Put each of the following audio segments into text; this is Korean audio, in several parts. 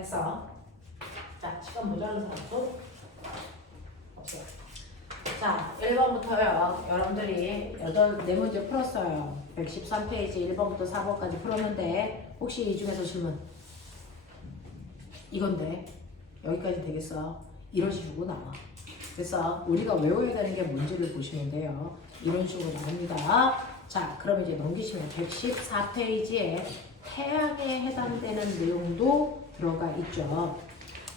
했어. 자, 시간 모자란 사람 또? 없어요. 자, 1번부터요. 여러분들이 4문제 풀었어요. 113페이지 1번부터 4번까지 풀었는데 혹시 이 중에서 질문 이건데 여기까지 되겠어? 이런 식으로 나와. 그래서 우리가 외워야 되는 게 뭔지를 보시면 돼요. 이런 식으로 나옵니다. 자, 그럼 이제 넘기시면 114페이지에 태양에 해당되는 내용도 들어가 있죠.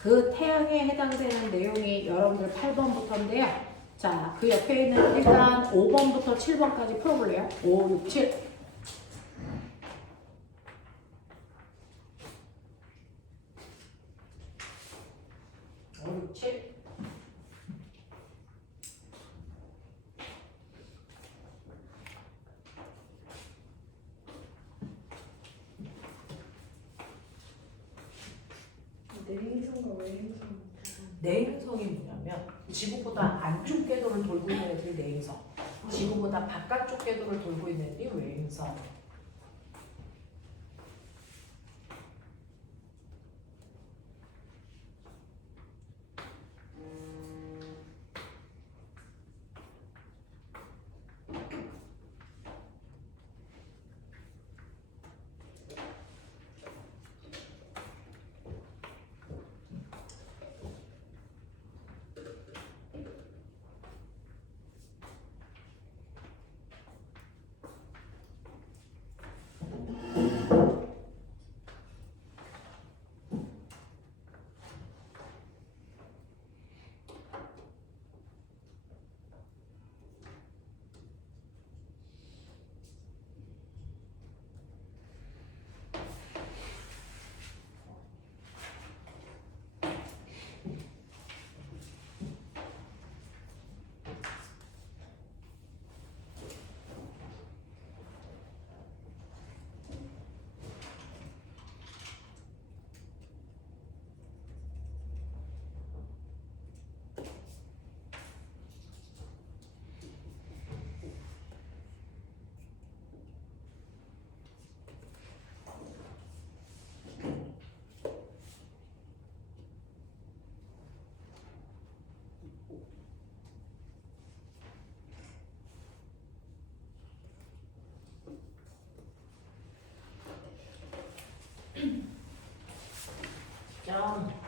그 태양에 해당되는 내용이 여러분들 8번부터인데요. 자, 그 옆에 있는 일단 5번부터 7번까지 풀어볼래요? 5, 6, 7. 5, 6, 7. 내행성과 외행성. 내행성이 뭐냐면 지구보다 안쪽 궤도를 돌고 있는 애들이 내행성, 지구보다 바깥쪽 궤도를 돌고 있는 애들이 외행성. 점.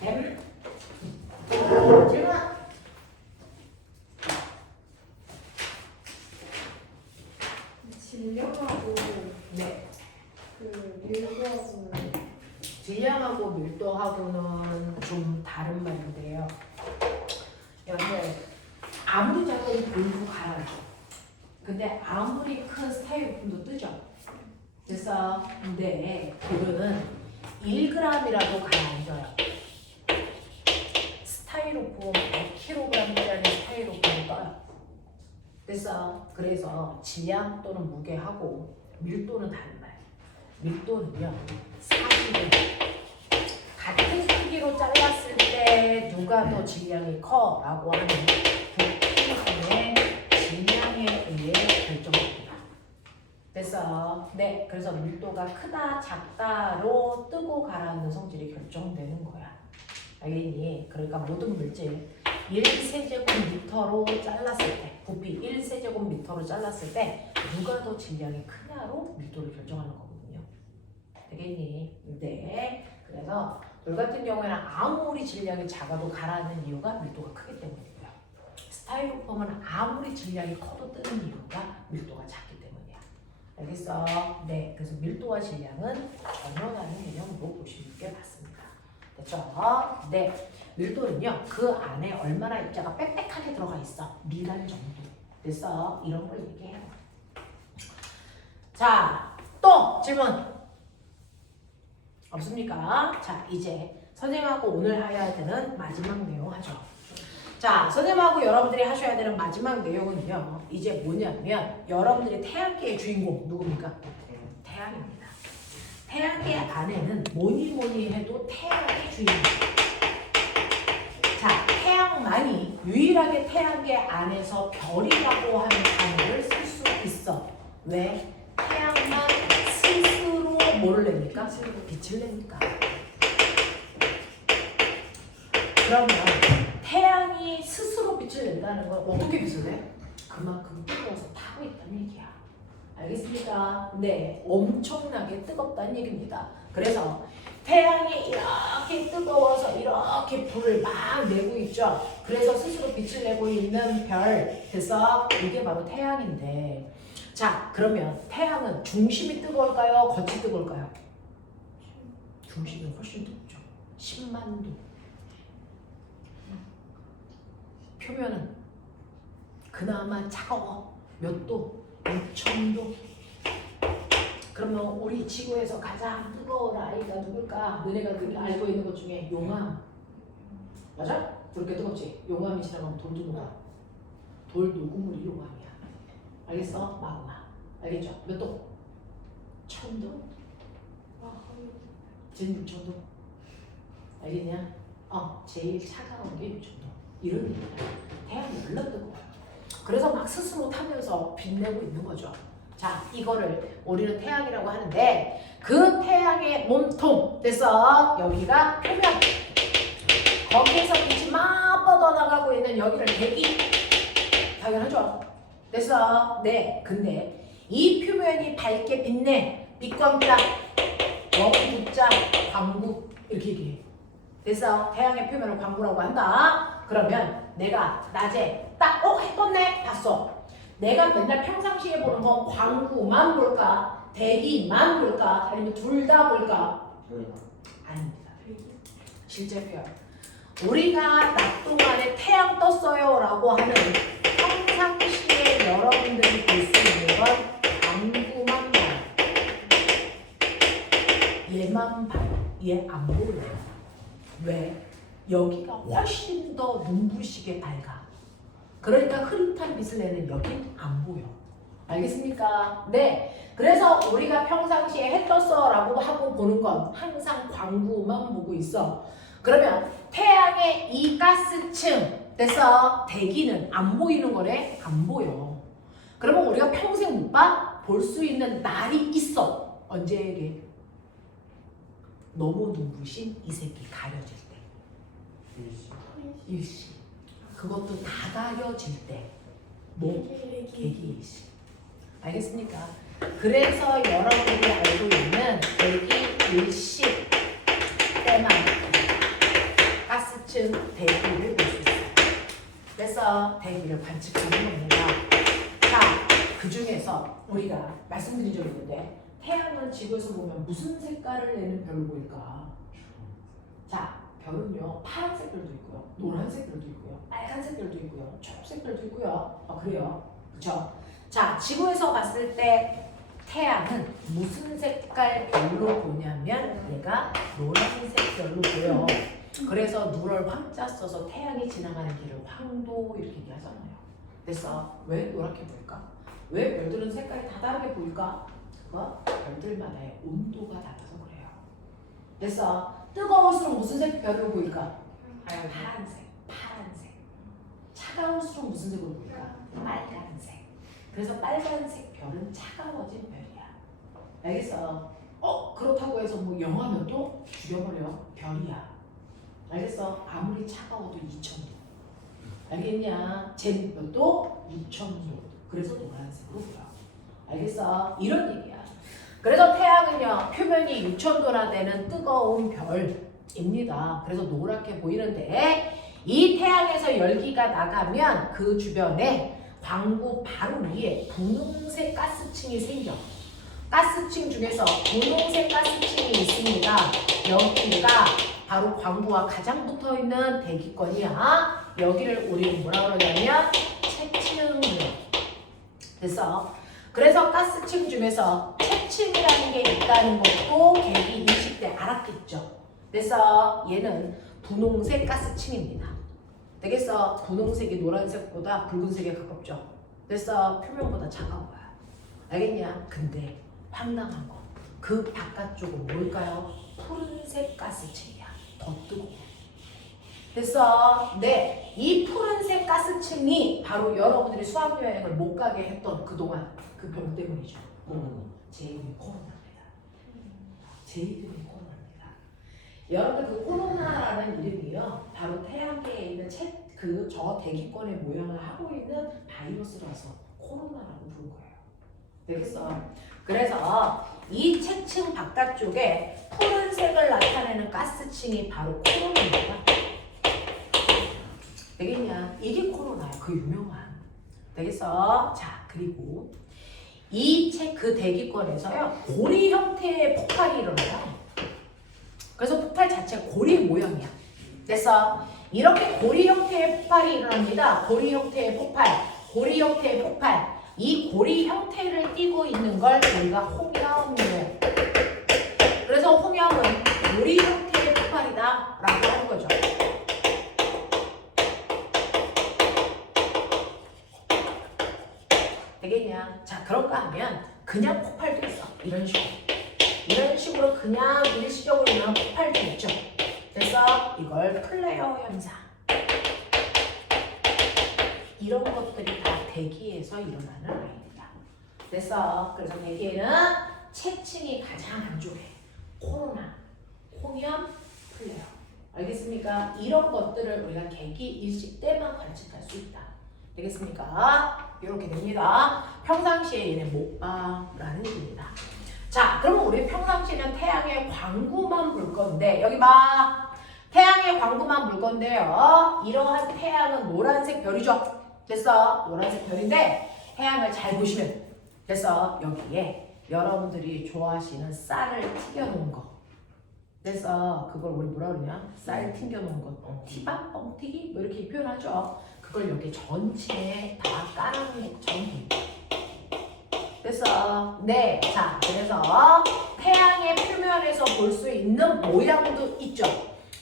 질문. 질량하고 네. 그 밀도하고는 질량하고 밀도하고는 좀 다른 말인데요. 여러분들 아무리 작은 돌도 가라앉죠. 근데 아무리 큰 스타이로폼도 뜨죠. 그래서 근데 돌은 1g이라도 가라앉아요. 스타이로폼 100kg짜리 스타이로폼을 떠요. 그래서 질량 또는 무게하고 밀도는 다른 말이에요. 밀도는요, 사실은 같은 크기로 잘랐을 때 누가 더 질량이 커? 라고 하는 부피의 질량에 의해 결정됩니다. 그래서 밀도가 크다, 작다로 뜨고 가라앉는 성질이 결정되는 거야. 알겠니? 그러니까 모든 물질 1세제곱미터로 잘랐을 때, 부피 1세제곱미터로 잘랐을 때 누가 더 질량이 크냐로 밀도를 결정하는 거거든요. 되겠니? 네. 그래서 돌 같은 경우에는 아무리 질량이 작아도 가라앉는 이유가 밀도가 크기 때문이고요. 화염병은 아무리 질량이 커도 뜨는 이유가 밀도가 작기 때문이야. 알겠어? 네, 그래서 밀도와 질량은 전혀 다른 개념으로 보시는 게 맞습니다. 됐죠? 네, 밀도는요 그 안에 얼마나 입자가 빽빽하게 들어가 있어. 미간 정도. 됐어? 이런 걸 얘기해요. 자, 또 질문 없습니까? 자, 이제 선생님하고 오늘 해야 되는 마지막 내용 하죠. 자, 선생님하고 여러분들이 하셔야 되는 마지막 내용은요. 이제 뭐냐면 여러분들이 태양계의 주인공 누굽니까? 태양입니다. 태양계 안에는 뭐니 해도 태양의 주인공. 자, 태양만이 유일하게 태양계 안에서 별이라고 하는 단어를 쓸 수 있어. 왜? 태양만 스스로 뭐를 냅니까? 빛을 냅니까? 그러면 태양이 스스로 빛을 낸다는 건 어떻게 빛을 내? 그만큼 뜨거워서 타고 있다는 얘기야. 알겠습니까? 네, 엄청나게 뜨겁다는 얘기입니다. 그래서 태양이 이렇게 뜨거워서 이렇게 불을 막 내고 있죠. 그래서 스스로 빛을 내고 있는 별, 그래서 이게 바로 태양인데, 자, 그러면 태양은 중심이 뜨거울까요? 겉이 뜨거울까요? 중심이 훨씬 뜨겁죠. 10만 도. 표면은 그나마 차가워. 몇 도? 6,000도. 그러면 우리 지구에서 가장 뜨거운 아이가 누굴까? 너네가 알고 있는 것 중에 용암. 맞아? 그렇게 뜨겁지? 용암이 지나가면 돌도 녹아. 돌 녹음물이 용암이야. 알겠어? 마그마. 알겠죠? 몇 도? 1,000도? 지금 6,000도? 알겠냐? 제일 차가운 게 6,000도. 이런 얘기야. 태양이 얼마나 뜨거워. 그래서 막 스스로 타면서 빛내고 있는 거죠. 자, 이거를 우리는 태양이라고 하는데 그 태양의 몸통, 됐어? 여기가 표면. 거기에서 빛이 막 뻗어나가고 있는 여기를 대기. 당연하죠? 됐어? 네. 근데 이 표면이 밝게 빛내. 빛광자, 원국자, 광구 이렇게 얘기해. 됐어? 태양의 표면을 광구라고 한다. 그러면 내가 낮에 딱 해 떴네? 봤어. 내가 맨날 평상시에 보는 건 광구만 볼까? 대기만 볼까? 아니면 둘 다 볼까? 아닙니다. 실제 표현. 우리가 낮 동안에 태양 떴어요 라고 하는 평상시에 여러분들이 볼 수 있는 건 광구만 봐요. 얘만 봐요. 얘 안 보여요. 왜? 여기가 훨씬 더 눈부시게 밝아. 그러니까 흐릿한 빛을 내는 여긴 안 보여. 알겠습니까? 네. 그래서 우리가 평상시에 해 떴어 라고 하고 보는 건 항상 광구만 보고 있어. 그러면 태양의 이 가스층, 됐어? 대기는 안 보이는 거네? 안 보여. 그러면 우리가 평생 못 봐? 볼 수 있는 날이 있어. 언제 얘기해? 너무 눈부신 이 색이 가려질 때. 일시. 그것도 다 가려질 때. 뭐? 계기일시. 알겠습니까? 그래서 여러분들이 알고 있는 계기일시 때만 가스층 대기를 볼 수 있어요. 그래서 대기를 관측하는 겁니다. 자, 그 중에서 우리가 말씀드린 적이 있는데 태양은 지구에서 보면 무슨 색깔을 내는 별로 보일까? 자, 별은요 파란색 별도 있고요, 노란색 별도 있고요, 빨간색 별도 있고요, 초록색 별도 있고요. 그래요, 그렇죠? 자, 지구에서 봤을 때 태양은 무슨 색깔 별로 보냐면 얘가 노란색 별로 보여. 그래서 누럴 황자 써서 태양이 지나가는 길을 황도 이렇게 얘기하잖아요. 됐어? 왜 노랗게 보일까? 왜 별들은 색깔이 다 다르게 보일까? 그거 별들마다의 온도가 달라서 그래요. 됐어? 뜨거울수록 무슨 색 별로 보일까? 파란색. 차가울수록 무슨 색으로 보일까? 빨간색. 그래서 빨간색 별은 차가워진 별이야. 알겠어? 그렇다고 해서 뭐 영하 몇 도? 죽여버려. 별이야. 알겠어? 아무리 차가워도 2000도. 알겠냐? 쟤 몇 도? 6000도. 그래서 노란색으로 보여. 알겠어? 이런 얘기야. 그래서 태양은요, 표면이 6000도나 되는 뜨거운 별입니다. 그래서 노랗게 보이는데 이 태양에서 열기가 나가면 그 주변에 광구 바로 위에 분홍색 가스층이 생겨. 가스층 중에서 분홍색 가스층이 있습니다. 여기가 바로 광구와 가장 붙어있는 대기권이야. 여기를 우리는 뭐라 그러냐면 채층. 그래서 가스층 중에서 채층이라는 게 있다는 것도 계기 인식 때 알았겠죠. 그래서 얘는 분홍색 가스층입니다. 되겠어? 분홍색이 노란색보다 붉은색에 가깝죠. 그래서 표면보다 차가워요. 알겠냐? 근데 황당한 거. 그 바깥쪽은 뭘까요? 푸른색 가스층이야. 더 뜨거워. 그래서 네, 이 푸른색 가스층이 바로 여러분들이 수학여행을 못 가게 했던 그동안 그 병 때문이죠. 제2의 코로나입니다. 제2의 코로나입니다. 여러분들 그 코로나라는 이름이요, 바로 태양계에 있는 저 대기권의 모양을 하고 있는 바이러스라서 코로나라고 부른 거예요. 되겠어? 그래서 이 채층 바깥쪽에 푸른색을 나타내는 가스층이 바로 코로나입니다. 되겠냐? 이게 코로나야. 그 유명한. 되겠어? 자, 그리고 그 대기권에서요, 고리 형태의 폭발이 일어나요. 그래서 폭발 자체가 고리 모양이야. 됐어? 이렇게 고리 형태의 폭발이 일어납니다. 고리 형태의 폭발. 고리 형태의 폭발. 이 고리 형태를 띠고 있는 걸 우리가 홍염이에요. 그래서 홍염은 고리 형태의 폭발이다 라고 하는 거죠. 되겠냐? 자, 그런가 하면 그냥 폭발도 있어. 이런 식으로. 이런 식으로 그냥 일시적으로 일어나는 폭발도 있죠. 그래서 이걸 플레어 현상. 이런 것들이 다 대기에서 일어나는 아이입니다. 그래서 대기에는 채층이 가장 안쪽에 코로나, 홍염, 플레어. 알겠습니까? 이런 것들을 우리가 계기 일식 때만 관측할 수 있다. 되겠습니까? 이렇게 됩니다. 평상시에 얘네 못 봐라는 얘기입니다. 자, 그러면 우리 평상시에는 태양의 광구만 볼 건데, 여기 봐. 태양의 광구만 볼 건데요. 이러한 태양은 노란색 별이죠. 됐어? 노란색 별인데 태양을 잘 보시면, 그래서 여기에 여러분들이 좋아하시는 쌀을 튀겨놓은 거. 그래서 그걸 우리 뭐라 그러냐? 쌀 튀겨놓은 거. 티밥, 뻥튀기 뭐 이렇게 표현하죠. 그걸 여기 전체에 다 깔아놓은 것처럼 보입니다. 그래서 네, 자, 그래서 태양의 표면에서 볼 수 있는 모양도 있죠.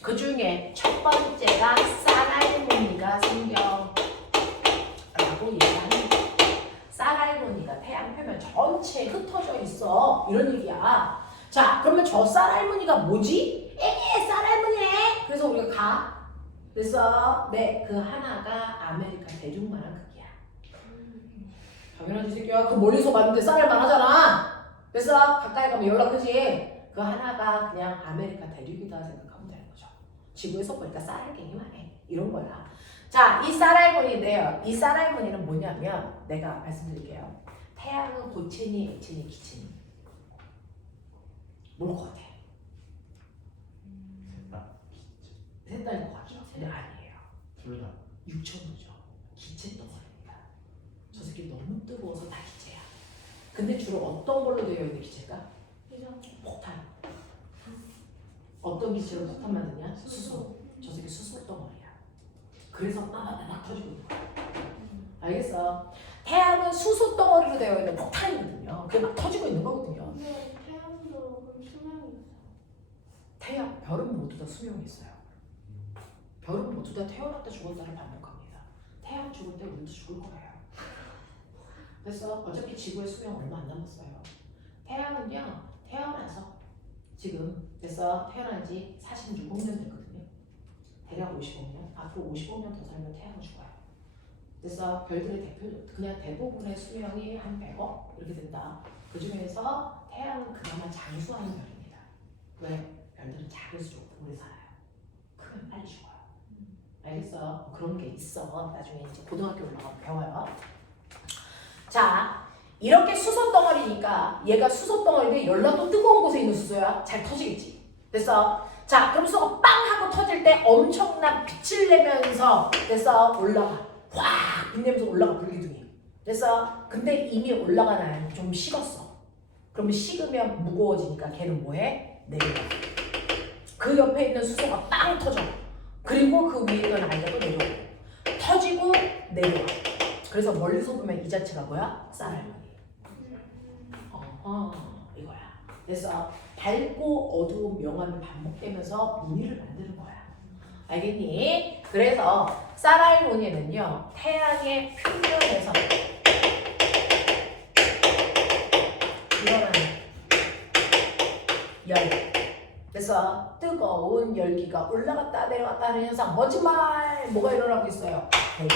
그 중에 첫 번째가 쌀알무늬가 생겨 라고 얘기합니다. 쌀알무늬가 태양 표면 전체에 흩어져 있어. 이런 얘기야. 자, 그러면 저 쌀알무늬가 뭐지? 쌀알무늬네. 그래서 우리가 가. 그래서 네, 그 하나가 아메리카 대륙만한 크기야. 당연하지 새끼야. 그 멀리서 봤는데 쌀알만 하잖아. 그래서 가까이 가면 연락 크지. 그 하나가 그냥 아메리카 대륙이다 생각하면 되는 거죠. 지구에서 보니까 쌀알갱이만 해. 이런 거야. 자, 이 쌀알무늬인데요. 이 쌀알무늬는 뭐냐면 내가 말씀드릴게요. 태양은 고체니, 액체니, 기체니? 뭘 것 같아? 셋 다일 것 같죠? 근데 아니에요. 둘 다. 육천도죠. 기체 덩어리입니다. 저 새끼 너무 뜨거워서 다 기체야. 근데 주로 어떤 걸로 되어 있는 기체일까? 폭탄. 어떤 기체로 폭탄 만드냐? 수소. 저 새끼 수소 덩어리야. 그래서 막 터지고 있는 거야. 알겠어? 태양은 수소 덩어리로 되어 있는 폭탄이거든요. 그게 막 터지고 있는 거거든요. 근데 태양도 그럼 수명이 있어. 태양, 별은 모두 다 수명이 있어요. 별은 모두 다 태어났다 죽었다를 반복합니다. 태양 죽을 때 우리도 죽을 거예요. 그래서 어차피 지구의 수명 얼마 안 남았어요. 태양은요, 태어나서 지금 그래서 태어난 지 46억 년 됐거든요. 대략 55년. 앞으로 55년 더 살면 태양은 죽어요. 그래서 별들의 그냥 대부분의 수명이 한 100억 이렇게 된다. 그 중에서 태양은 그나마 장수하는 별입니다. 왜? 별들은 작을수록 오래 살아요. 크면 빨리 죽어요. 알겠어? 그런 게 있어. 나중에 이제 고등학교 올라가면 배워요. 자, 이렇게 수소 덩어리니까 얘가 수소 덩어리인데 연락도 뜨거운 곳에 있는 수소야. 잘 터지겠지. 그래서 자, 그럼 수가 빵 하고 터질 때 엄청난 빛을 내면서 됐어 올라가. 확 빛내면서 올라가 불기둥이. 됐어. 근데 이미 올라간 아이는 좀 식었어. 그러면 식으면 무거워지니까 걔는 뭐해? 내려가. 그 옆에 있는 수소가 빵 터져. 그리고 그 위에 있는 아이가 또 내려오고. 터지고 내려와. 그래서 멀리서 보면 이 자체가 뭐야? 쌀할머니. 이거야. 그래서 밝고 어두운 명암이 반복되면서 무늬를 만드는 거야. 알겠니? 그래서 쌀알무늬는요 태양의 표면에서 일어나는 열. 그래서 뜨거운 열기가 올라갔다 내려갔다 하는 현상. 거짓말! 뭐가 일어나고 있어요? 대류.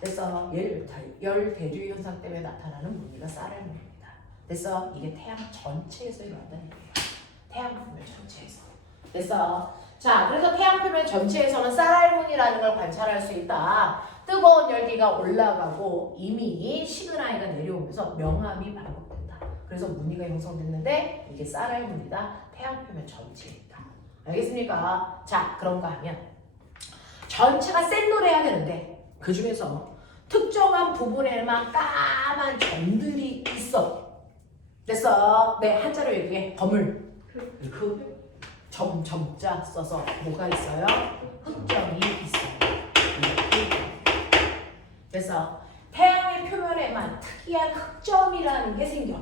그래서 열 대류 현상 때문에 나타나는 무늬가 쌀알무늬입니다. 그래서 이게 태양 전체에서 일어난다는 얘기예요. 태양 표면 전체에서. 그래서 자, 그래서 태양 표면 전체에서는 쌀알무늬라는 걸 관찰할 수 있다. 뜨거운 열기가 올라가고 이미 식은 아이가 내려오면서 명암이 반복된다. 그래서 무늬가 형성됐는데 이게 쌀알무늬다. 태양 표면 전체입니다. 알겠습니까? 자, 그런가 하면 전체가 센 노래야 되는데 그 중에서 특정한 부분에만 까만 점들이 있어. 됐어. 네, 한자로 얘기해. 검을. 점자 써서 뭐가 있어요? 흑점이 있어요. 그래서 태양의 표면에만 특이한 흑점이라는 게 생겨.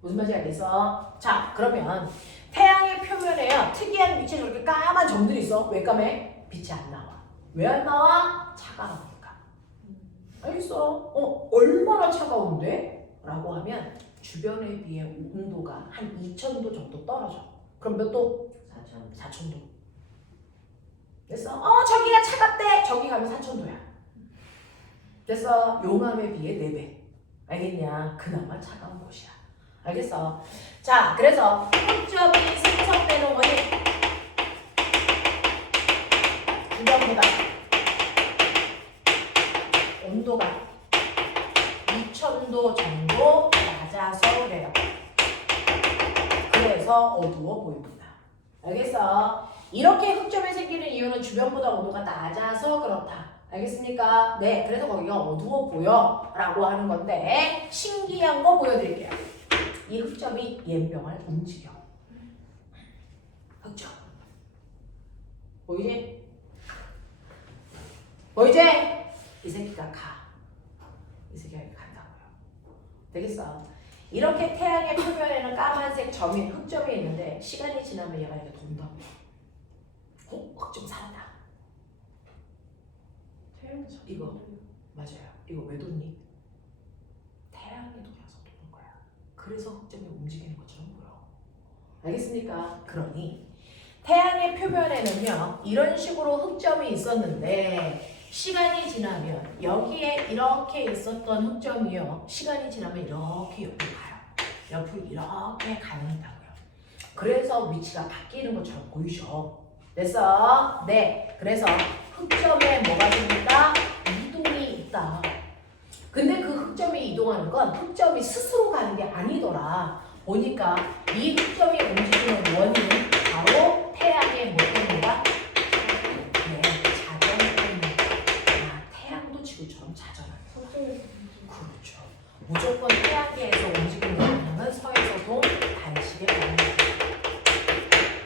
무슨 말인지 알겠어? 자, 그러면 태양의 표면에요 특이한 위치에 저렇게 까만 점들이 있어. 왜 까매? 빛이 안 나와. 왜 안 나와? 차가우니까. 알겠어? 얼마나 차가운데? 라고 하면 주변에 비해 온도가 한 2000도 정도 떨어져. 그럼 몇 도? 4000도. 됐어? 저기가 차갑대. 저기 가면 4000도야. 그래서 용암에 비해 4배. 알겠냐? 그나마 차가운 곳이야. 알겠어? 자, 그래서 흑점이 생성되는 원인. 주변보다 온도가 2000도 정도 낮아서 그래요. 그래서 어두워 보입니다. 알겠어? 이렇게 흑점이 생기는 이유는 주변보다 온도가 낮아서 그렇다. 알겠습니까? 네, 그래서 거기가 어두워 보여 라고 하는 건데 신기한 거 보여드릴게요. 이 흑점이 옌병을 움직여. 흑점 보이지? 보이지? 이 새끼가 가. 이 새끼가 간다고요. 되겠어? 이렇게 태양의 표면에는 까만색 점이 흑점이 있는데 시간이 지나면 얘가 이렇게 돈다고요. 흑점 살았다. 이거 맞아요. 이거 왜 돈니? 태양이 돌아서 도는 거야. 그래서 흑점이 움직이는 것처럼 보여. 알겠습니까? 그러니 태양의 표면에는요 이런 식으로 흑점이 있었는데 시간이 지나면 여기에 이렇게 있었던 흑점이요 시간이 지나면 이렇게 옆으로 가요. 옆으로 이렇게 가는다고요. 그래서 위치가 바뀌는 것처럼 보이죠. 됐어? 네. 그래서 흑점에 뭐가 생긴다? 이동이 있다. 근데 그 흑점이 이동하는 건 흑점이 스스로 가는 게 아니더라. 보니까 이 흑점이 움직이는 원인은 바로 태양의 뭐 때문이다? 네, 자전 때문이다. 태양도 지구처럼 자전하는 거야. 그렇죠. 무조건 태양계에서 움직이는 영향은 서에서도 단식에 반응합니다.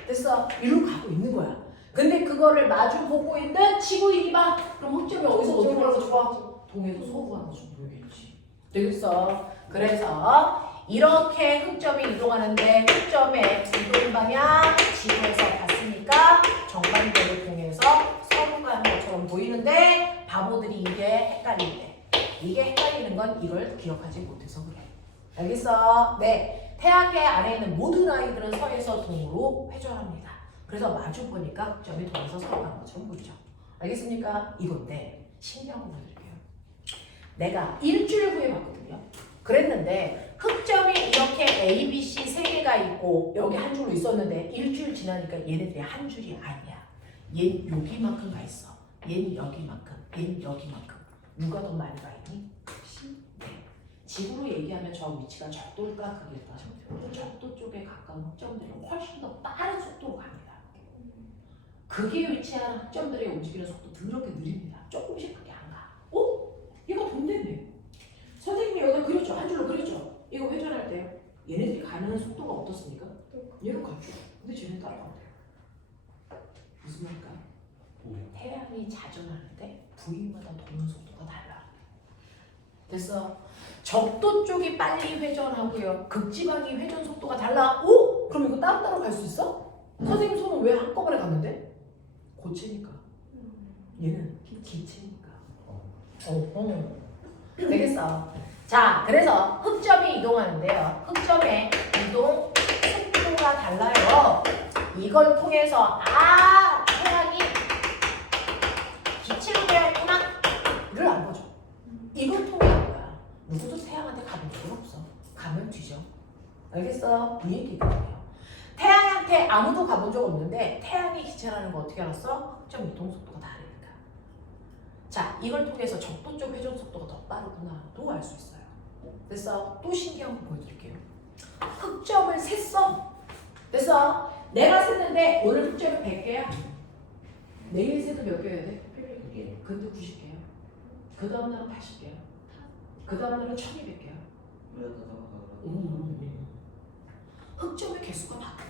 됐어? 이리로 가고 있는 거야. 근데 그거를 마주 보고 있는 지구인이 봐. 그럼 흑점이 어디서 어디로 가서 좋아? 동에서 서로 가는 줄 모르겠지. 되겠어? 그래서 이렇게 흑점이 이동하는데 흑점의 이동 방향 지구에서 봤으니까 정반대로 통해서 서로 가는 것처럼 보이는데 바보들이 이게 헷갈린대. 이게 헷갈리는 건 이걸 기억하지 못해서 그래. 알겠어? 네. 태양계 안에 있는 모든 아이들은 서에서 동으로 회전합니다. 그래서 마주 보니까 흑점이 동에서 서로 가는 것처럼 보이죠. 알겠습니까? 이건데 신기한 거 보여드릴게요. 내가 일주일 후에 봤거든요. 그랬는데 흑점이 이렇게 A, B, C 세 개가 있고 여기 한 줄로 있었는데 일주일 지나니까 얘네들이 한 줄이 아니야. 얘 여기만큼 가 있어. 얘는 여기만큼, 얘는 여기만큼. 누가 더 많이 가 있니? 네. 지구로 얘기하면 저 위치가 적도일까 극일까? 적도 쪽에 가까운 흑점들은 훨씬 더 빠른 속도로 가요. 극에 위치한 흑점들의 움직이는 속도 더럽게 느립니다. 조금씩밖에 안 가. 어? 얘가 돈됐네. 선생님이 여기다 그렸죠. 한 줄로 그렸죠. 이거 회전할 때 얘네들이 가는 속도가 어떻습니까? 얘는 갔죠. 근데 쟤는 따라간대요. 무슨 말일까? 태양이 자전하는데 부위마다 도는 속도가 달라. 됐어. 적도 쪽이 빨리 회전하고요. 극지방이 회전 속도가 달라. 오? 그럼 이거 따로따로 갈 수 있어? 선생님 손은 왜 한꺼번에 갔는데? 고체니까. 얘는 기체니까. 되겠어. 자, 그래서 흑점이 이동하는데요. 흑점의 이동 속도가 달라요. 이걸 통해서 태양이 기체로 되어 있구나를 안 보죠. 이걸 통해 안 거야. 누구도 태양한테 가본 적은 없어. 가면 뒤져. 알겠어? 분위기 때문에요. 태양한테 아무도 가본 적 없는데 태양이 기체라는 거 어떻게 알았어? 흑점 이동 속도가 다르니까. 자, 이걸 통해서 적도 쪽 회전 속도가 더 빠르구나 또 알 수 있어요. 됐어? 또 신기한 거 보여드릴게요. 흑점을 셌어. 됐어? 내가 셌는데 오늘 흑점이 100개야. 내일 세도 몇 개여야 돼? 100개. 근데 90개야. 그 다음 날은 80개야. 그 다음 날은 1200개야. 흑점의 개수가 바뀌어.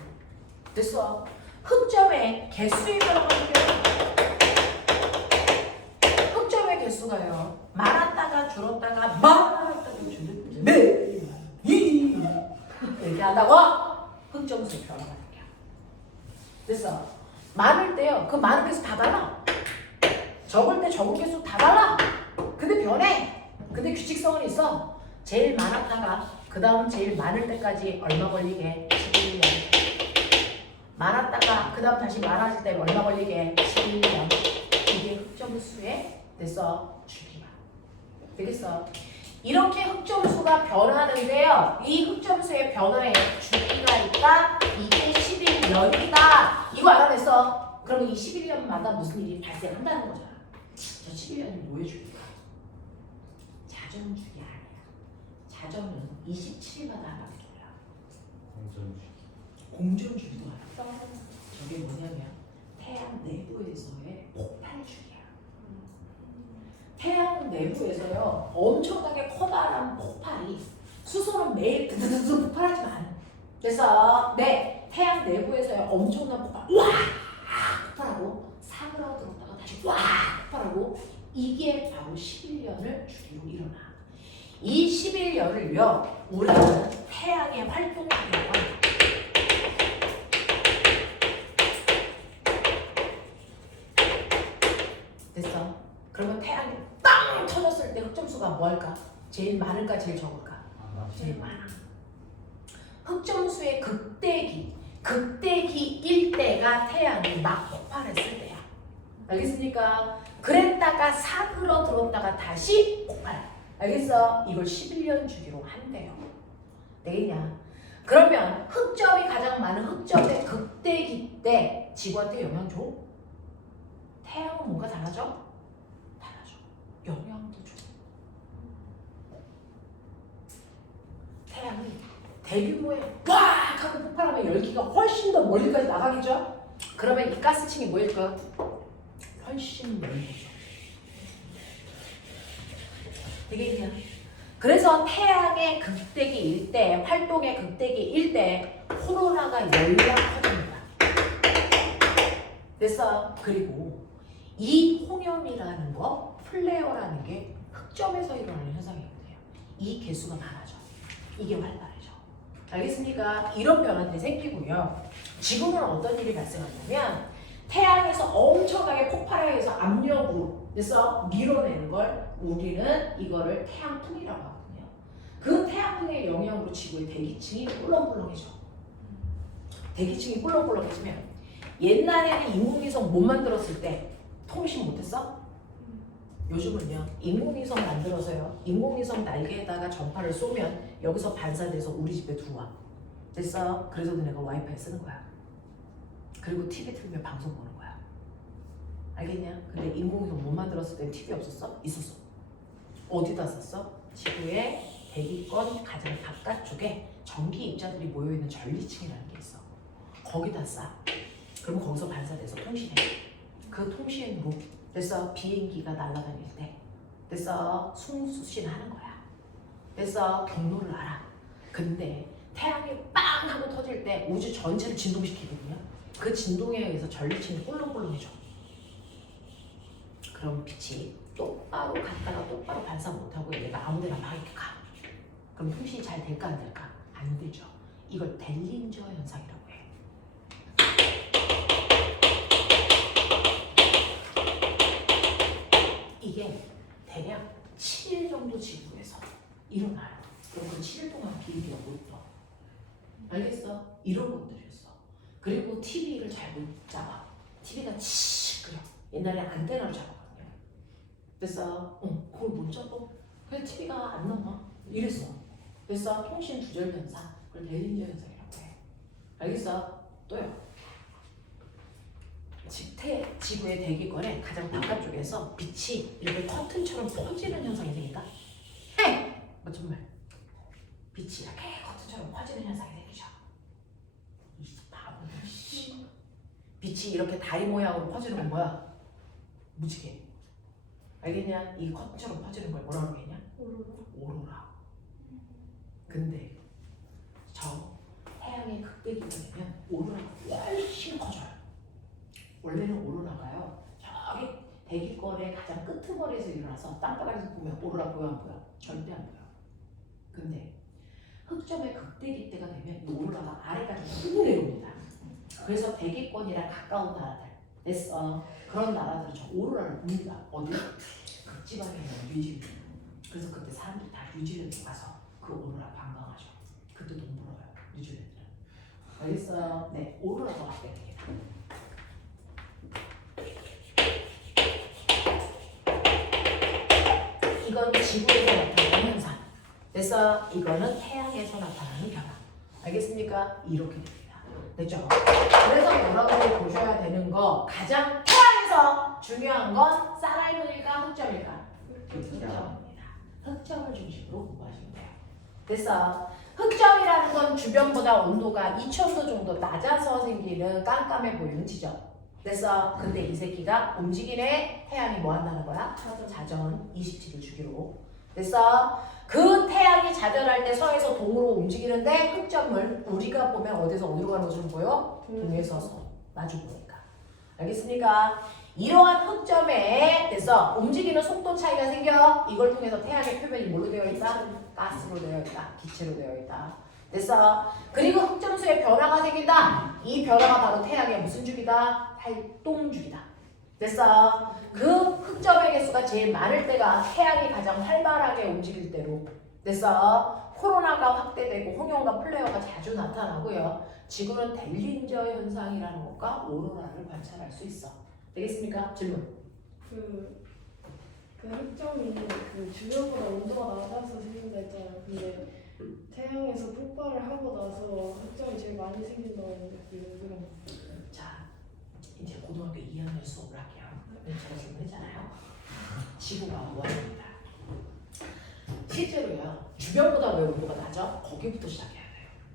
됐어? 흑점의 개수의 변화가 바뀌어요. 흑점의 개수가요. 많았다가 줄었다가 많았다가 줄었다가 네. 이렇게 한다고 흑점수의 변화가 바뀌어. 됐어? 많을 때요. 그 많은 개수 다 달라. 적을 때 적은 개수 다 달라. 근데 변해. 근데 규칙성은 있어. 제일 많았다가 그 다음 제일 많을 때까지 얼마 걸리게? 11년. 많았다가 그 다음 다시 많아질 때 얼마 걸리게? 11년. 이게 흑점수의 됐어? 주기야. 되겠어? 이렇게 흑점수가 변하는데요. 이 흑점수의 변화에 주기가 있다. 이게 11년이다. 이거 알아냈어? 그러면 이 11년마다 무슨 일이 발생한다는 거잖아. 저 11년이 뭐의 주기야? 자전 주기 아니야. 자전은 27일마다 하는 거야. 공전 주기도 알아. 저게 뭐냐면 태양 내부에서의 폭발 주기야. 태양 내부에서요 엄청나게 커다란 폭발이 수소는 매일 드드드드 폭발하지만 그래서 태양 내부에서의 엄청난 폭발 와 폭발하고 사그라들었다가 다시 와 폭발하고 이게 바로 11년을 주기로 일어나. 이 11년을요 우리는 태양의 활동이라고 합니다. 됐어? 그러면 태양이 땅 터졌을 때 흑점수가 뭐 할까? 제일 많을까 제일 적을까? 제일 많아. 흑점수의 극대기일 때가 태양이 막 폭발했을 때야. 알겠습니까? 그랬다가 사그러들었다가 다시 폭발. 알겠어? 이걸 11년 주기로 한대요. 되겠냐? 그러면 흑점이 가장 많은 흑점의 극대기 때 지구한테 영향 줘? 태양은 뭔가 달라져? 달라져. 영향도 줘. 태양이 대규모의 꽉 하고 폭발하면 열기가 훨씬 더 멀리까지 나가겠죠? 그러면 이 가스층이 뭐일까? 훨씬 넓어져. 되겠냐? 그래서 태양의 극대기일 때, 활동의 극대기일 때 코로나가 열량 퍼집니다. 됐어? 그리고 이 홍염이라는 거, 플레어라는 게 흑점에서 일어나는 현상이거든요. 이 개수가 많아져. 이게 활발해져. 알겠습니까? 이런 변화들이 생기고요. 지금은 어떤 일이 발생하냐면 태양에서 엄청나게 폭발에 의해서 압력으로 그래서 밀어내는 걸 우리는 이거를 태양풍이라고 하거든요. 그 태양풍의 영향으로 지구의 대기층이 꿀렁꿀렁해져. 대기층이 꿀렁꿀렁해지면 옛날에는 인공위성 못 만들었을 때 통신 못했어? 요즘은요 인공위성 만들어서요 인공위성 날개에다가 전파를 쏘면 여기서 반사돼서 우리 집에 들어와. 됐어? 그래서 너네가 와이파이 쓰는 거야. 그리고 TV 틀면 방송 보는 거야. 알겠냐? 근데 인공위성 못 만들었을 때 TV 없었어? 있었어. 어디다 썼어? 지구의 대기권 가장 바깥쪽에 전기 입자들이 모여있는 전리층이라는 게 있어. 거기다 쏴. 그럼 거기서 반사돼서 통신해. 그 통신으로 그래서 비행기가 날아다닐 때 그래서 송수신하는 거야. 그래서 경로를 알아. 근데 태양이 빵 하고 터질 때 우주 전체를 진동시키거든요. 그 진동에 의해서 전류층이 꼴렁꼴렁해져. 그럼 빛이 똑바로 갔다가 똑바로 반사 못하고 얘가 아무데나 막 이렇게 가. 그럼 통신이 잘 될까 안 될까? 안 되죠. 이걸 델린저 현상이라고 해. 이게 대략 7일 정도 지구에서 일어나요. 그럼 그 7일 동안 비행기가 못 떠. 알겠어? 이런 것들이었어. 그리고 TV를 잘 못 잡아. TV가 치익 그려. 옛날에 안테나로 잡았거든요. 그래서 그걸 못 잡고 그냥 TV가 안 나와. 이랬어. 그래서 통신 두절 현상, 그걸 델린저 현상이라고 해. 알겠어? 또요. 지구의 대기권의 가장 바깥쪽에서 빛이 이렇게 커튼처럼 퍼지는 현상이 생긴다. 해! 정말 빛이 이렇게 커튼처럼 퍼지는 현상이 생기죠. 이 바보는 씨. 빛이 이렇게 다리 모양으로 퍼지는 건 뭐야? 무지개. 알겠냐? 이 커튼처럼 퍼지는 걸 뭐라고 하겠냐? 오로라. 근데 저 태양의 극대기가 되면 오로라가 훨씬 커져요. 원래는 오로라가요. 저기 대기권의 가장 끄트머리에서 일어나서 땅바닥에서 보면 오로라 보여 안 보여? 절대 안 보여. 근데 흑점의 극대기 때가 되면 이 오로라가 아래까지 쭉 내려옵니다. 그래서 대기권이랑 가까운 나라들 됐어. 그런 나라들은 저 오로라를 봅니다. 어디? 극지방에 있는 뉴질랜드. 그래서 그때 사람들이 다 뉴질랜드 가서 그 오로라 관광하죠. 그때 돈 벌어요. 뉴질랜드는. 알겠어요? 네, 오로라가 왔대 됩니다. 이건 지구에서 나타나는 현상. 그래서 이거는 태양에서 나타나는 변화. 알겠습니까? 이렇게 됩니다. 됐죠? 그래서 여러분이 보셔야 되는 거 가장 태양에서 중요한 건 쌀알문일까 흑점일까? 흑점입니다. 흑점을 중심으로 공부하시면 돼요. 됐어? 흑점이라는 건 주변보다 온도가 2000도 정도 낮아서 생기는 깜깜해 보이는 지점. 됐어? 근데 이 새끼가 움직이네. 태양이 뭐 한다는 거야? 자전 27을 주기로. 됐어? 그 태양이 자전할 때 서에서 동으로 움직이는데 흑점을 우리가 보면 어디서 어디로 가는 것처럼 보여? 동에서 서 마주 보니까. 알겠습니까? 이러한 흑점에 돼서 움직이는 속도 차이가 생겨. 이걸 통해서 태양의 표면이 뭘로 되어 있다? 가스로 되어 있다. 기체로 되어 있다. 됐어? 그리고 흑점수의 변화가 생긴다. 이 변화가 바로 태양의 무슨 주기다? 활동주기다. 됐어? 그 흑점의 개수가 제일 많을 때가 태양이 가장 활발하게 움직일 때로. 됐어? 코로나가 확대되고 홍역과 플레어가 자주 나타나고요. 지구는 델린저 현상이라는 것과 오로라를 관찰할 수 있어. 되겠습니까? 질문. 그 흑점이 그 주변보다 온도가 낮아서 생긴다 했잖아요. 근데 태양에서 폭발을 하고 나서 흑점이 제일 많이 생긴다고 했는데 그게 그런 거. 자, 이제 고등학교 2학년 수업을 할게요. 제가 질문했잖아요. 지구가 무한입니다. 실제로요. 주변보다 왜 온도가 낮아? 거기부터 시작해야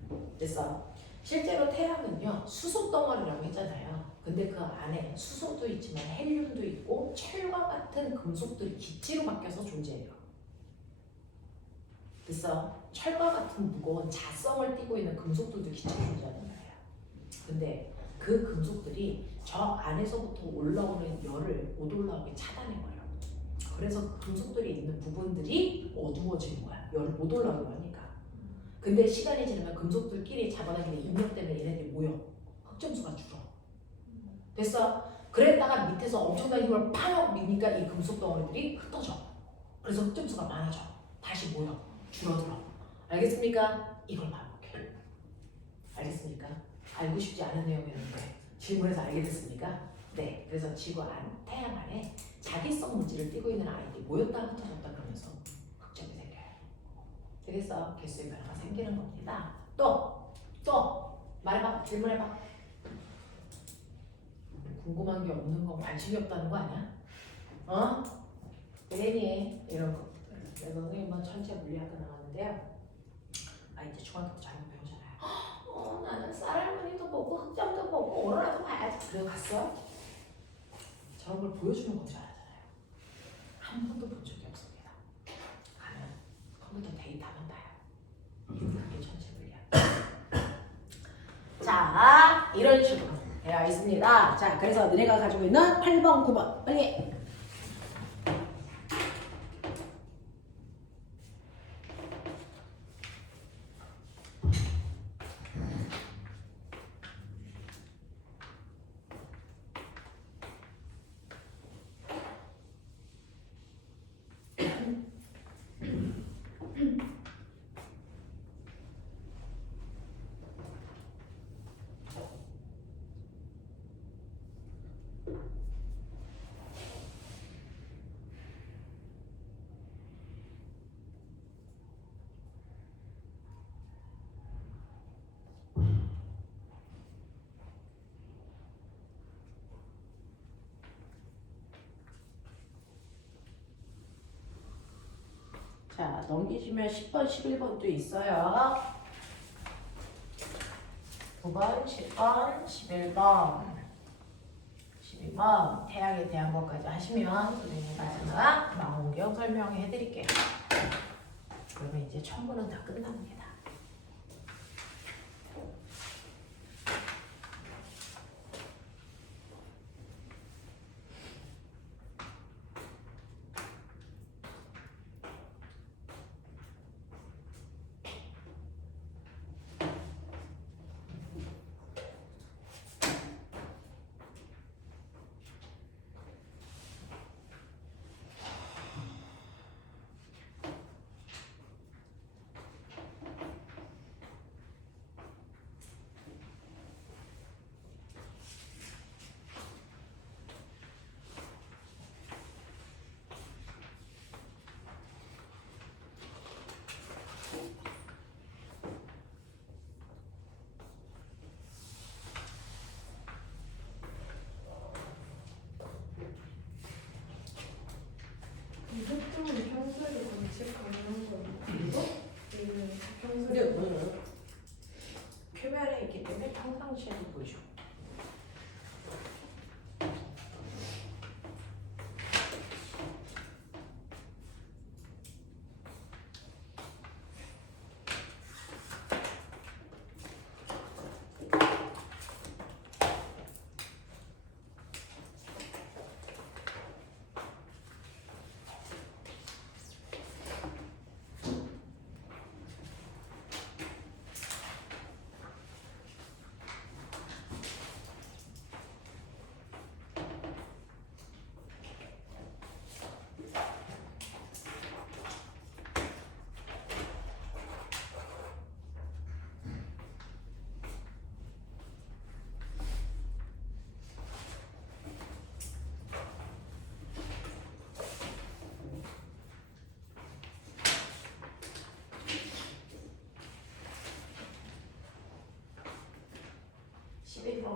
돼요. 됐어? 실제로 태양은요. 수소 덩어리라고 했잖아요. 근데 그 안에 수소도 있지만 헬륨도 있고 철과 같은 금속들이 기체로 바뀌어서 존재해요. 됐어? 철과 같은 무거운 자성을 띠고 있는 금속들도 기체로 존재하는 거예요. 근데 그 금속들이 저 안에서부터 올라오는 열을 못 올라오게 차단해 버려요. 그래서 그 금속들이 있는 부분들이 어두워지는 거야. 열을 못 올라오게 하니까. 근데 시간이 지나면 금속들끼리 잡아당기는 인력 때문에 얘네들이 모여. 흑점수가 줄어. 됐어? 그랬다가 밑에서 엄청난 힘을 팍 미니까 이 금속 덩어리들이 흩어져. 그래서 흑점수가 많아져. 다시 모여. 줄어들어. 알겠습니까? 이걸 반복해. 알겠습니까? 알고 싶지 않은 내용이었는데 질문에서 알게 됐습니까? 네. 그래서 지구 안, 태양 안에 자기성 물질을 띠고 있는 아이들이 모였다 흩어졌다 그러면서 흑점이 생겨요. 그래서 개수의 변화가 생기는 겁니다. 또 말해봐. 질문해봐. 궁금한 게 없는 거 관심이 없다는 거 아니야? 어? 그러니 이런 거. 그래서 선생님은 천체 물리학과 나왔는데요. 이제 중학교 때 잘못 배우잖아요. 나는 쌀할머니도 보고 흑점도 보고 오로라도 봐야지. 그래 갔어? 저런 걸 보여주는 건 줄 알았잖아요. 한 번도 본 적이 없습니다. 가면 컴퓨터 데이터만 봐요. 그게 전체 물리학. 자, 이런 식으로 되어 있습니다. 자, 그래서 너네가 가지고 있는 8번, 9번 빨리. 자, 넘기시면 10번, 11번도 있어요. 9번, 10번, 11번, 12번 태양에 대한 것까지 하시면 선생님이 마지막 망원경 설명해 드릴게요. 그러면 이제 청구는 다 끝납니다. 이 특정은 평소에 관측 가능한 거예요? 얘는 근데 평소에 표면에 있기 때문에 평상시에도 보죠.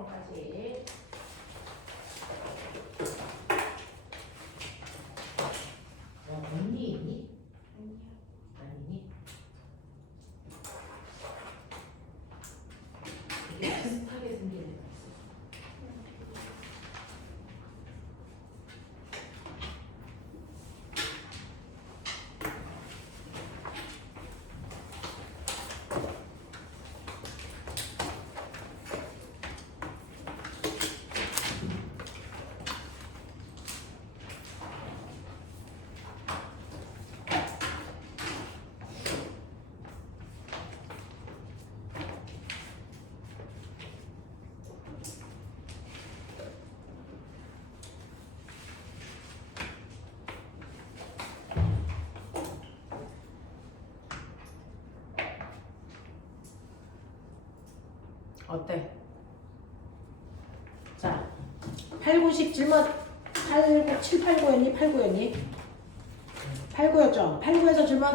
까지 언니 있니? 아니니? 되게 비슷하게 생긴 애가 있어. 어때? 자, 8, 9, 10 질문 8, 9, 7, 8, 9였니? 8, 9였니? 8, 9였죠? 8, 9에서 질문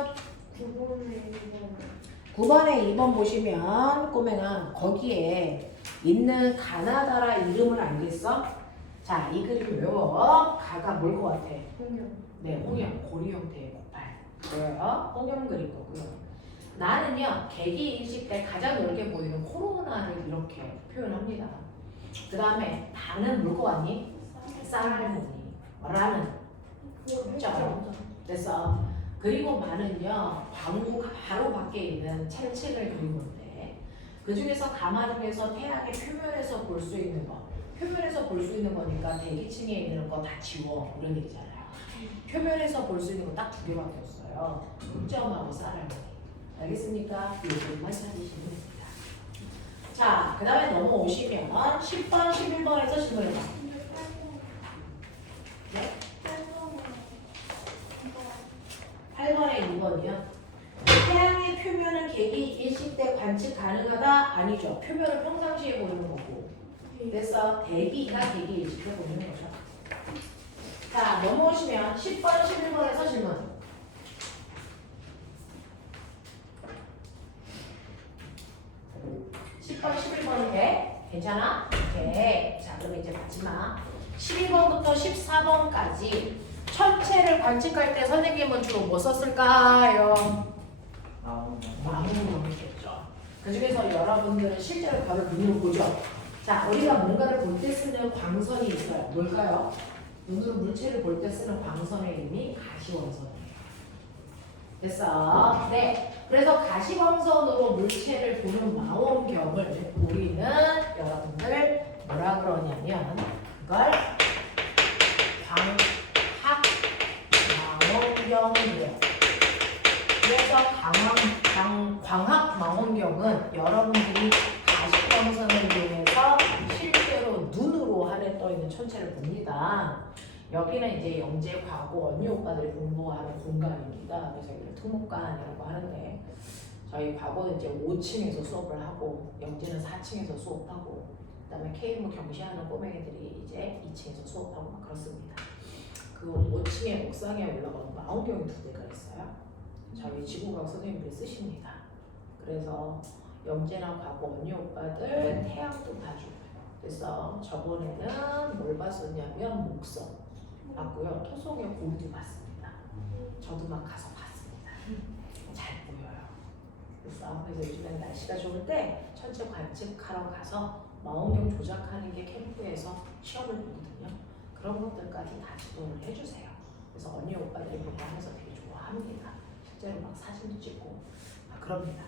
9번에 2번 보시면 꼬맹아 거기에 있는 가나다라 이름을 알겠어? 자, 이 그림 외워. 가가 뭘 것 같아? 홍영. 네, 홍영, 고리 형태의 폭발. 보여요? 홍영 그린 거고요. 나는요, 개기 인식 때 가장 넓게 보이는 코로나를 이렇게 표현합니다. 그 다음에 다는 뭘 거 같니? 쌀할머니. 라는 점. 됐어. 그리고 마는요, 광구가 바로 밖에 있는 찰책을 그린 건데, 그 중에서 가마 중에서 태양의 표면에서 볼 수 있는 거, 표면에서 볼 수 있는 거니까 대기층에 있는 거 다 지워. 이런 얘기잖아요. 표면에서 볼 수 있는 거 딱 두 개밖에 없어요. 흑점하고 쌀할머니. 알겠습니까? 이것만 찾으시면 됩니다. 자, 그 다음에 넘어오시면 10번, 11번에서 질문해봐. 네? 8번에 2번이요. 태양의 표면은 객이 일식 때 관측 가능하다? 아니죠. 표면을 평상시에 보이는 거고. 그래서 대기가 객이 일식 때 보이는 거죠. 자, 넘어오시면 10번, 11번에서 질문. 10번, 11번은 돼? 괜찮아? 오케이. 자, 그럼 이제 마지막 12번부터 14번까지 천체를 관측할 때 선생님은 주로 뭐 썼을까요? 망원경이겠죠. 그 중에서 여러분들은 실제로 별을 눈으로 보죠. 자, 우리가 뭔가를 볼 때 쓰는 광선이 있어요. 뭘까요? 눈으로 물체를 볼 때 쓰는 광선의 이름이 가시광선이에요. 됐어? 네. 그래서 가시광선으로 물체를 보는 망원경을 우리는 여러분들 뭐라 그러냐면 그걸 광학망원경이래요. 그래서 광학망원경은 여러분들이 가시광선을 이용해서 실제로 눈으로 하늘에 떠있는 천체를 봅니다. 여기는 이제 영재, 과고, 언니 오빠들이 공부하는 공간입니다. 그래서 여기를 특목관이라고 하는데 저희 과거는 이제 5층에서 수업을 하고 영재는 4층에서 수업하고 그다음에 K무 경시하는 꼬맹이들이 이제 2층에서 수업하고 막 그렇습니다. 그 5층에 옥상에 올라가면 망원경이 2대가 있어요. 저희 지구과학 선생님들이 쓰십니다. 그래서 영재나 과거, 언니 오빠들 태양도 봐주고 그래서 저번에는 뭘 봤었냐면 목성 봤고요. 토성의 고도 봤습니다. 저도 막 가서 봤습니다. 잘 보여요. 그래서 요즘엔 날씨가 좋을 때 천체 관측하러 가서 망원경 조작하는 게 캠프에서 시험을 보거든요. 그런 것들까지 다 지도를 해주세요. 그래서 언니 오빠들이 그거 하면서 되게 좋아합니다. 실제로 막 사진도 찍고 막 그럽니다.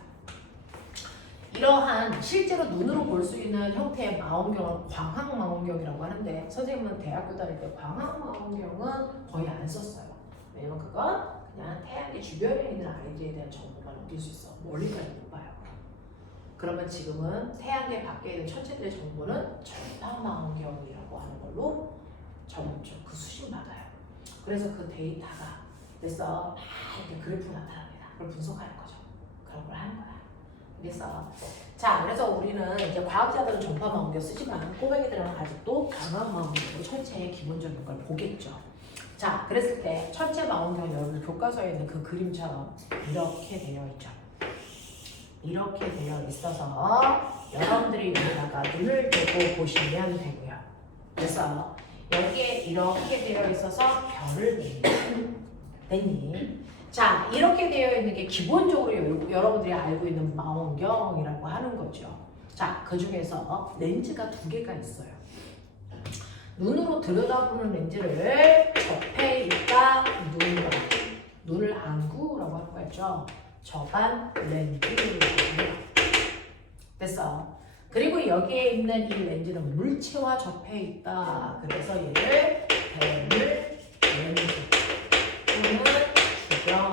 이러한 실제로 눈으로 볼 수 있는 형태의 망원경을 광학망원경이라고 하는데 선생님은 대학교 다닐 때 광학망원경은 거의 안 썼어요. 왜냐면 그건 그냥 태양의 주변에 있는 아이들에 대한 정보만 얻을 수 있어. 멀리까지 못 봐요. 그러면 지금은 태양계 밖에 있는 천체들의 정보는 전파망원경이라고 하는 걸로 전문적 그 수신받아요. 그래서 그 데이터가 그래서 막 이렇게 그래프가 나타납니다. 그걸 분석하는 거죠. 그런 걸 하는 거야. 그래서 우리는 이제 과학자들은 전파망원경 쓰지만 꼬맹이들은 아직도 광학망원경으로 천체의 기본적인 걸 보겠죠. 자, 그랬을 때 천체 망원경 여러분 교과서에 있는 그 그림처럼 이렇게 되어 있죠. 이렇게 되어 있어서 여러분들이 여기다가 눈을 대고 보시면 되고요. 그래서 여기에 이렇게 되어 있어서 별을 봅니다. 자, 이렇게 되어 있는 게 기본적으로 여러분들이 알고 있는 망원경이라고 하는 거죠. 자, 그 중에서 렌즈가 2개가 있어요. 눈으로 들여다보는 렌즈를 접해 있다 눈을 안구라고 하는 거였죠. 접안 렌즈. 됐어. 그리고 여기에 있는 이 렌즈는 물체와 접해 있다. 그래서 얘를 뱀을 렌즈 또는 주경.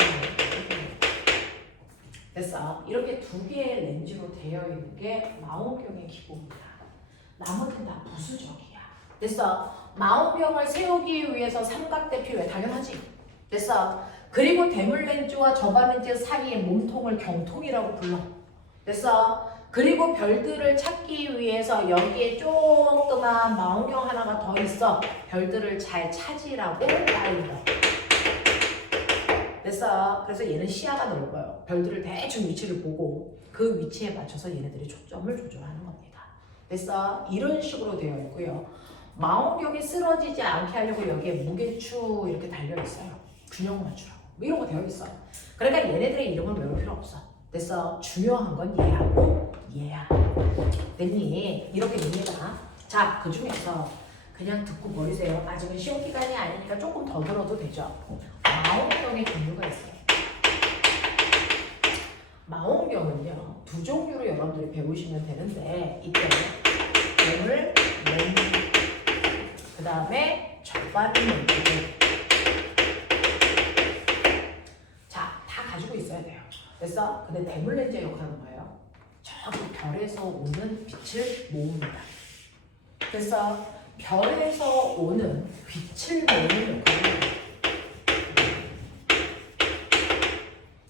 됐어. 이렇게 2개의 렌즈로 되어 있는 게 망원경의 기본이다. 나머지는 다 부수적이야. 됐어. 망원경을 세우기 위해서 삼각대 필요해. 당연하지. 됐어. 그리고 대물 렌즈와 접안 렌즈 사이의 몸통을 경통이라고 불러. 됐어. 그리고 별들을 찾기 위해서 여기에 조그만 망원경 하나가 더 있어. 별들을 잘 찾으라고 따른다. 됐어. 그래서 얘는 시야가 넓어요. 별들을 대충 위치를 보고 그 위치에 맞춰서 얘네들이 초점을 조절하는 겁니다. 됐어. 이런 식으로 되어 있고요. 망원경이 쓰러지지 않게 하려고 여기에 무게추 이렇게 달려 있어요. 균형 맞추라고. 뭐 이런 거 되어 있어. 그러니까 얘네들의 이름은 외울 필요 없어. 됐어. 중요한 건 얘하고 얘야. 됐니? 이렇게 됩니다. 자, 그 중에서 그냥 듣고 버리세요. 아직은 시험 기간이 아니니까 조금 더 들어도 되죠. 망원경의 종류가 있어요. 망원경은요, 두 종류로 여러분들이 배우시면 되는데, 이때 램을, 그 다음에 절반 렌즈. 자, 다 가지고 있어야 돼요. 됐어? 근데 대물 렌즈의 역할은 뭐예요? 저기 별에서 오는 빛을 모읍니다. 그래서 별에서 오는 빛을 모으는 역할은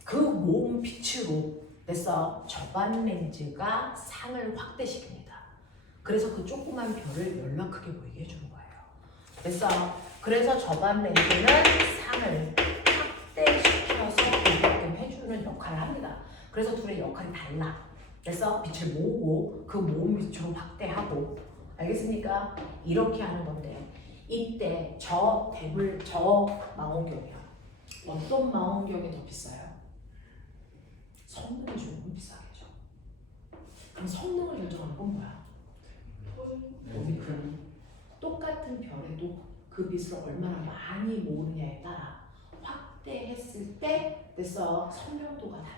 그 모은 빛으로 됐어 저반 렌즈가 상을 확대시킵니다. 그래서 그 조그만 별을 연락 크게 보이게 해주는 거예요. 됐어? 그래서 저반 렌즈는 상을 확대시켜서 보게끔 해주는 역할을 합니다. 그래서 둘의 역할이 달라. 그래서 빛을 모으고 그 모은 빛으로 확대하고, 알겠습니까? 이렇게 하는 건데, 이때 저 망원경이요. 어떤 망원경이 더 비싸요? 성능이 조금 비싸겠죠. 그럼 성능을 결정하는 건 뭐야? 오미크론. 똑같은 별에도 그 빛을 얼마나 많이 모으느냐에 따라 확대했을 때 됐어 선명도가 달라.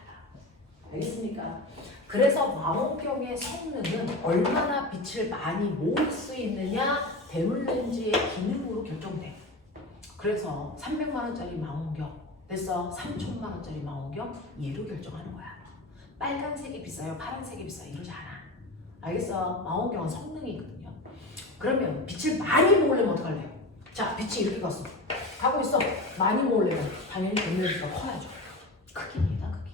알겠습니까? 그래서 망원경의 성능은 얼마나 빛을 많이 모을 수 있느냐 대물 렌즈의 기능으로 결정돼. 그래서 300만 원짜리 망원경 됐어 3천만 원짜리 망원경 얘로 결정하는 거야. 빨간색이 비싸요, 파란색이 비싸요 이러지 않아. 알겠어? 망원경은 성능이거든요. 그러면 빛을 많이 모으려면 어떡할래? 자, 빛이 이렇게 가고 있어. 많이 모으려면 당연히 대물렌즈가 커야죠. 크기입니다, 크기.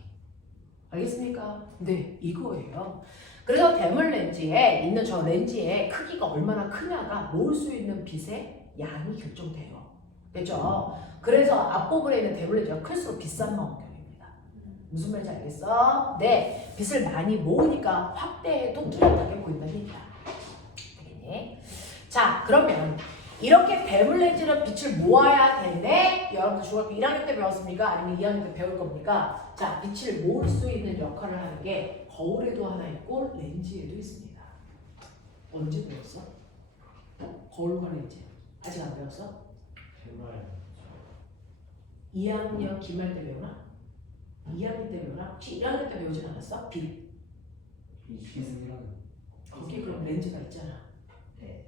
알겠습니까? 네, 이거예요. 그래서 대물 렌즈에 있는 저 렌즈의 크기가 얼마나 크냐가 모을 수 있는 빛의 양이 결정돼요. 됐죠? 그래서 앞부분에 있는 대물 렌즈가 클수록 비싼 망원경입니다. 무슨 말인지 알겠어? 네, 빛을 많이 모으니까 확대해도 뚜렷하게 보인다는 얘기야. 되겠니? 자, 그러면 이렇게 대물 렌즈는 빛을 모아야 되네? 여러분들 중학교 1학년 때 배웠습니까? 아니면 2학년 때 배울 겁니까? 자, 빛을 모을 수 있는 역할을 하는 게 거울에도 하나 있고 렌즈에도 있습니다. 언제 배웠어? 거울과 렌즈. 아직 안 배웠어? 2학년 기말 때 배우나? 2학년 때 배우나? 혹시 1학년 때 배우진 않았어? 빛. 거기 그럼 렌즈가 있잖아. 네.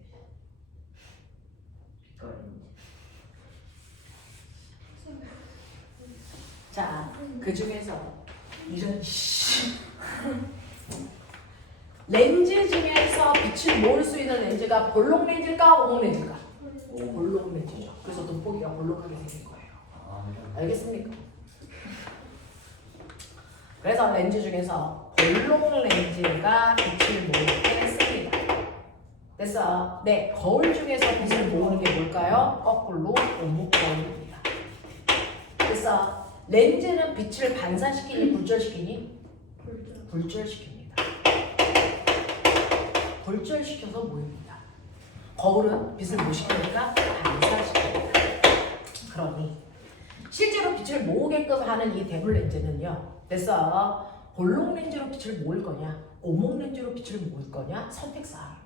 자, 그 중에서 이런 렌즈 중에서 빛을 모을 수 있는 렌즈가 볼록 렌즈일까, 오목 렌즈일까? 볼록 렌즈죠. 그래서 돋보기가 볼록하게 생긴 거예요. 알겠습니까? 그래서 렌즈 중에서 볼록 렌즈가 빛을 모을 때 씁니다. 됐어? 네, 거울 중에서 빛을 모으는 게 뭘까요? 거꾸로 오목 거울입니다. 됐어? 렌즈는 빛을 반사시키니 굴절시키니? 굴절시킵니다. 굴절시켜서 모입니다. 거울은 빛을 못 시키니까 반사시킵니다. 그러니 실제로 빛을 모으게끔 하는 이 대물 렌즈는요. 됐어? 볼록 렌즈로 빛을 모을 거냐, 오목 렌즈로 빛을 모을 거냐 선택사항입니다.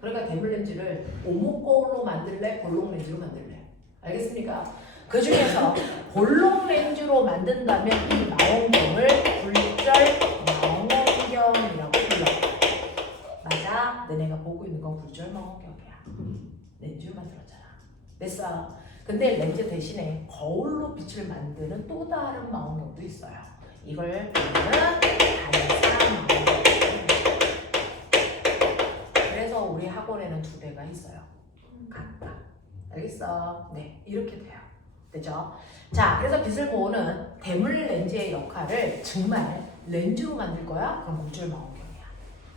그러니까 대물 렌즈를 오목 거울로 만들래, 볼록 렌즈로 만들래? 알겠습니까? 그 중에서 볼록 렌즈로 만든다면 이 망원경을 굴절 망원경이라고 불러. 맞아? 너네가 보고 있는 건 굴절 망원경이야. 렌즈를 만들었잖아. 됐어? 근데 렌즈 대신에 거울로 빛을 만드는 또 다른 망원경도 있어요. 이걸 반사 망원경. 그래서 우리 학원에는 2대가 있어요. 각각. 알겠어? 네, 이렇게 돼요. 되죠? 자, 그래서 빛을 모으는 대물 렌즈의 역할을 정말 렌즈로 만들 거야? 그럼 굴절 망원경이야.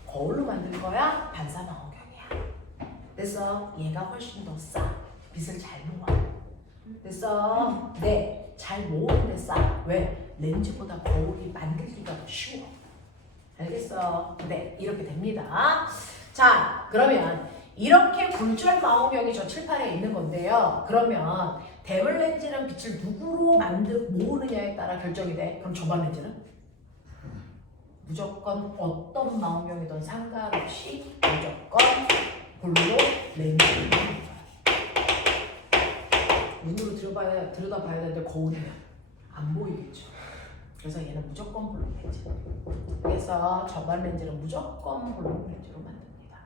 거울로 만들 거야? 반사 망원경이야. 됐어? 얘가 훨씬 더 싸. 빛을 잘 모아. 됐어? 네, 잘 모으는데 싸. 왜? 렌즈보다 거울이 만들기가 더 쉬워. 알겠어? 네, 이렇게 됩니다. 자, 그러면 이렇게 굴절 망원경이 저 칠판에 있는 건데요. 그러면 대물 렌즈는 빛을 누구로 모으느냐에 따라 결정이 돼. 그럼 저반 렌즈는? 무조건 어떤 망원경이든 상관없이 무조건 볼로 렌즈를 눈으로 들여다봐야 되는데 거울이야. 안 보이겠죠. 그래서 얘는 무조건 볼로 렌즈. 그래서 전방 렌즈는 무조건 볼로 렌즈로 만듭니다.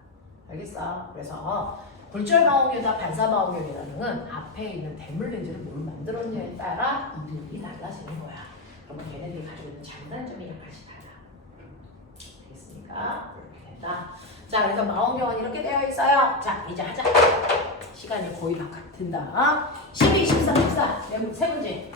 알겠어? 그래서 굴절망원경이나 반사망원경이라는 앞에 있는 대물 렌즈를 뭘 만들었냐에 따라 이름이 달라지는 거야. 그러면 얘네들이 가지고 있는 장단점이 약간씩 달라. 되겠습니까? 이렇게 된다. 자, 그래서 망원경은 이렇게 되어 있어요. 자, 이제 하자. 시간이 거의 다 같은다. 12, 13, 14. 세 문제.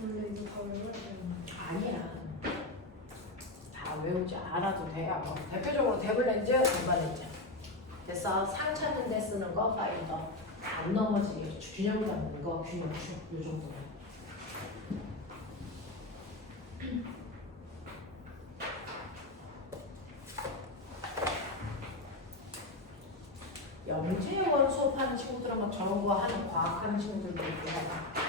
원래 이거 다 외워야 되는 아니야. 다 외우지 않아도 돼요. 대표적으로 대물 렌즈, 전방 렌즈. 됐어. 상 찾는 데 쓰는 거 파인더. 안 넘어지게 균형 잡는 거 균형추. 요 정도. 영재원 수업하는 친구들은 막 저런 거 하는 과학하는 친구들도 있고 하나.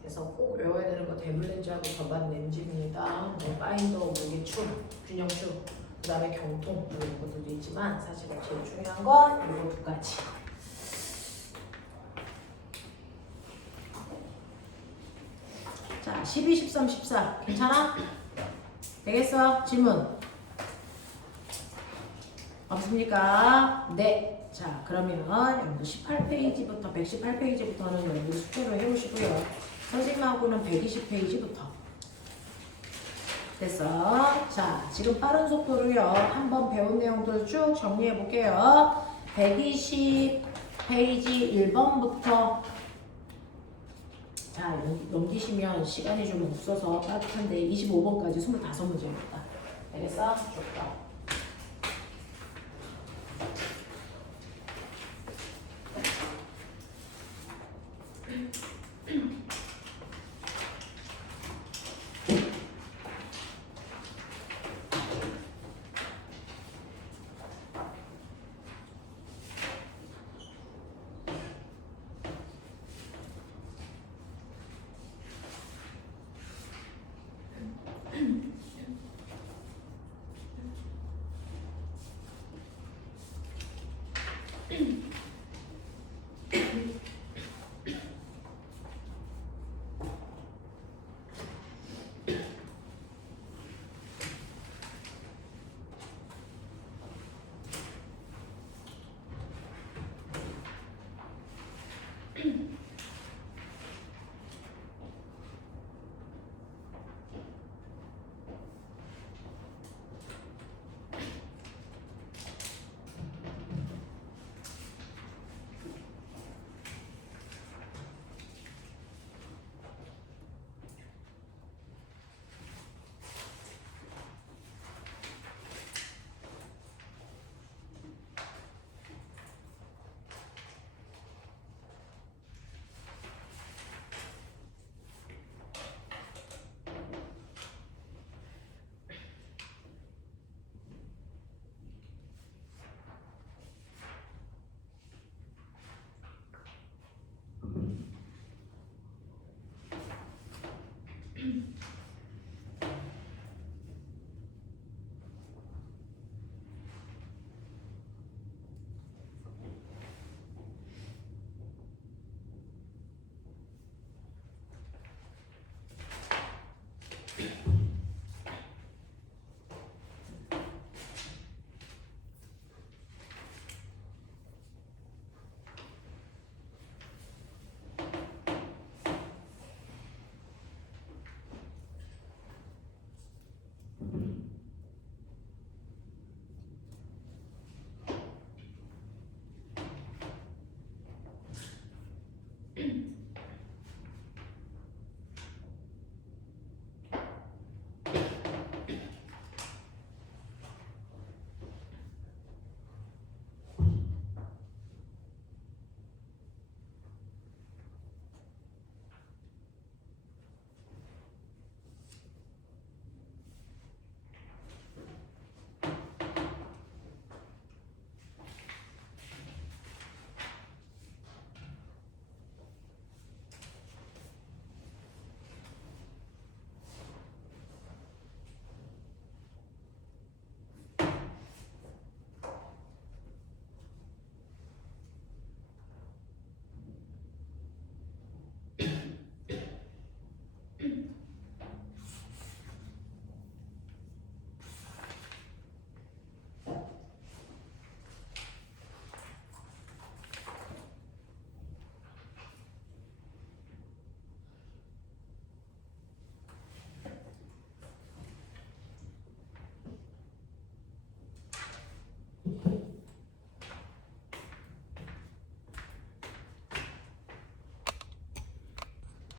그래서 꼭 외워야 되는 거 대물 렌즈하고 전방 렌즈입니다. 뭐 파인더, 무게추, 균형추, 그 다음에 경통 이런 것들도 있지만 사실은 제일 중요한 건 이거 두 가지. 자, 12, 13, 14 괜찮아? 되겠어? 질문 없습니까? 네. 자, 그러면 여러분 18페이지부터 118페이지부터는 여러분 숙제를 해보시고요. 선생님하고는 120페이지부터 됐어. 자, 지금 빠른 속도로요. 한번 배운 내용들 쭉 정리해 볼게요. 120페이지 1번부터 자, 넘기시면 시간이 좀 없어서 빠듯한데 25번까지 25문제입니다. 알겠어? 좋다.